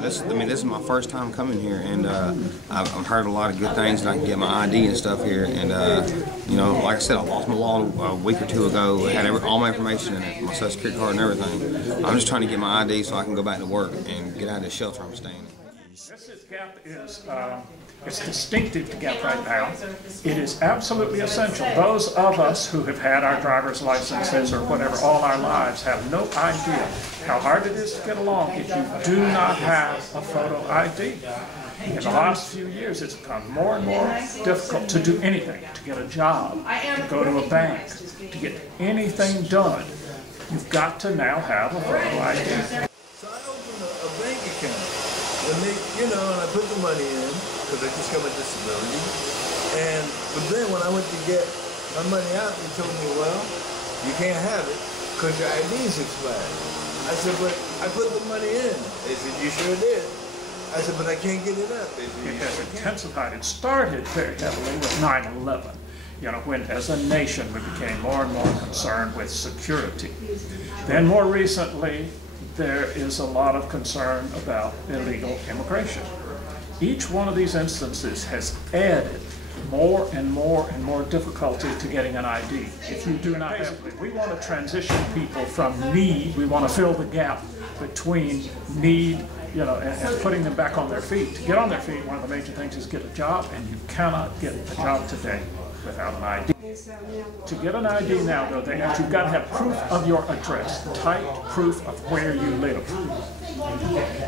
This is my first time coming here, and I've heard a lot of good things, and I can get my ID and stuff here. And you know, like I said, I lost my wallet a week or two ago. It had all my information in it, my social security card and everything. I'm just trying to get my ID so I can go back to work and get out of the shelter I'm staying in. This gap is it's distinctive to Gap right now. It is absolutely essential. Those of us who have had our driver's licenses or whatever all our lives have no idea how hard it is to get along if you do not have a photo ID. In the last few years, it's become more and more difficult to do anything, to get a job, to go to a bank, to get anything done. You've got to now have a photo ID. So I opened a bank account, and and I put the money in, because I just got my disability. But then when I went to get my money out, they told me, well, you can't have it because your ID's expired. I said, but I put the money in. They said, you sure did. I said, but I can't get it out. They said, it has intensified. It started very heavily with 9/11. When as a nation we became more and more concerned with security. Then more recently, there is a lot of concern about illegal immigration. Each one of these instances has added more and more and more difficulty to getting an ID. If you do not have it, we want to transition people from need, we want to fill the gap between need, and putting them back on their feet. To get on their feet, one of the major things is get a job, and you cannot get a job today without an ID. To get an ID now, though, you've got to have proof of your address, typed proof of where you live.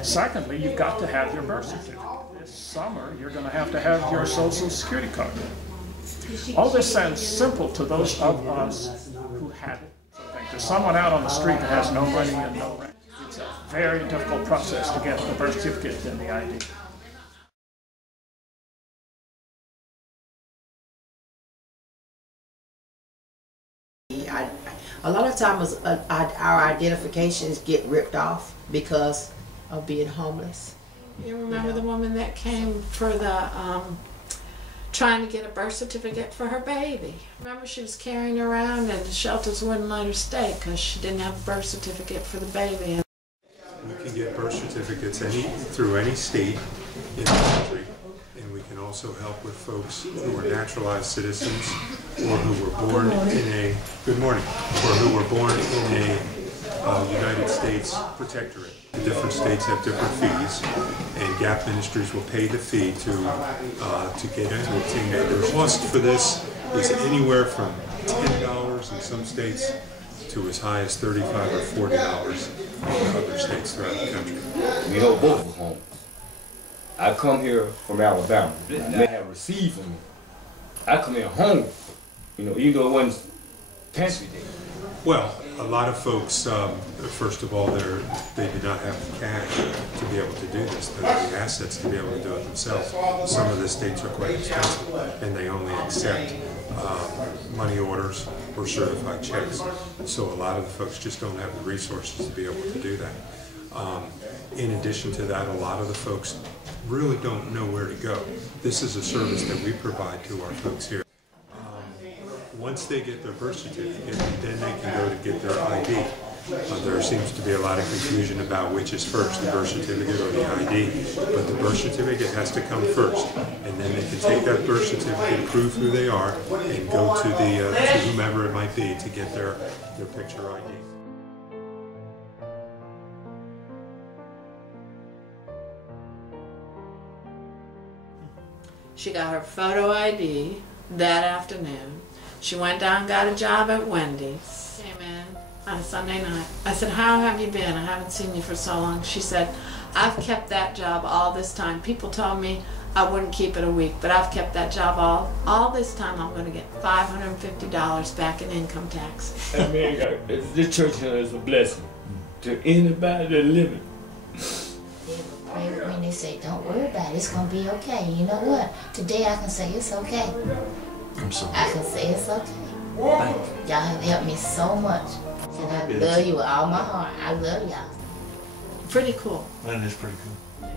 Secondly, you've got to have your birth certificate. This summer, you're going to have your social security card. All this sounds simple to those of us who have it. So there's someone out on the street that has no money and no rent. It's a very difficult process to get the birth certificate and the ID. A lot of times our identifications get ripped off because of being homeless. You remember the woman that came for the trying to get a birth certificate for her baby? Remember, she was carrying her around and the shelters wouldn't let her stay because she didn't have a birth certificate for the baby. We can get birth certificates through any state in the country, and we can also help with folks who are naturalized citizens or who were born in a who were born in a United States protectorate. The different states have different fees, and Gap Ministries will pay the fee to get into obtain that. The cost for this is anywhere from $10 in some states to as high as $35 or $40 in other states throughout the country. We know both of home. I come here from Alabama. They have received from me. I come here home, even though it wasn't pantry day. Well, a lot of folks, first of all, they do not have the cash to be able to do this. They have the assets to be able to do it themselves. Some of the states are quite expensive, and they only accept money orders or certified checks. So a lot of the folks just don't have the resources to be able to do that. In addition to that, a lot of the folks really don't know where to go. This is a service that we provide to our folks here. Once they get their birth certificate, then they can go to get their ID. There seems to be a lot of confusion about which is first, the birth certificate or the ID. But the birth certificate has to come first, and then they can take that birth certificate, prove who they are, and go to to whomever it might be to get their picture ID. She got her photo ID that afternoon. She went down and got a job at Wendy's. Came in on Sunday night. I said, how have you been? I haven't seen you for so long. She said, I've kept that job all this time. People told me I wouldn't keep it a week, but I've kept that job all this time. I'm going to get $550 back in income tax. I mean, this church is a blessing to anybody that live it. Pray with me, they say, don't worry about it, it's going to be okay. You know what? Today I can say it's okay. I'm sorry. I can say it's okay. Y'all have helped me so much. And I love you with all my heart. I love y'all. Pretty cool. That is pretty cool.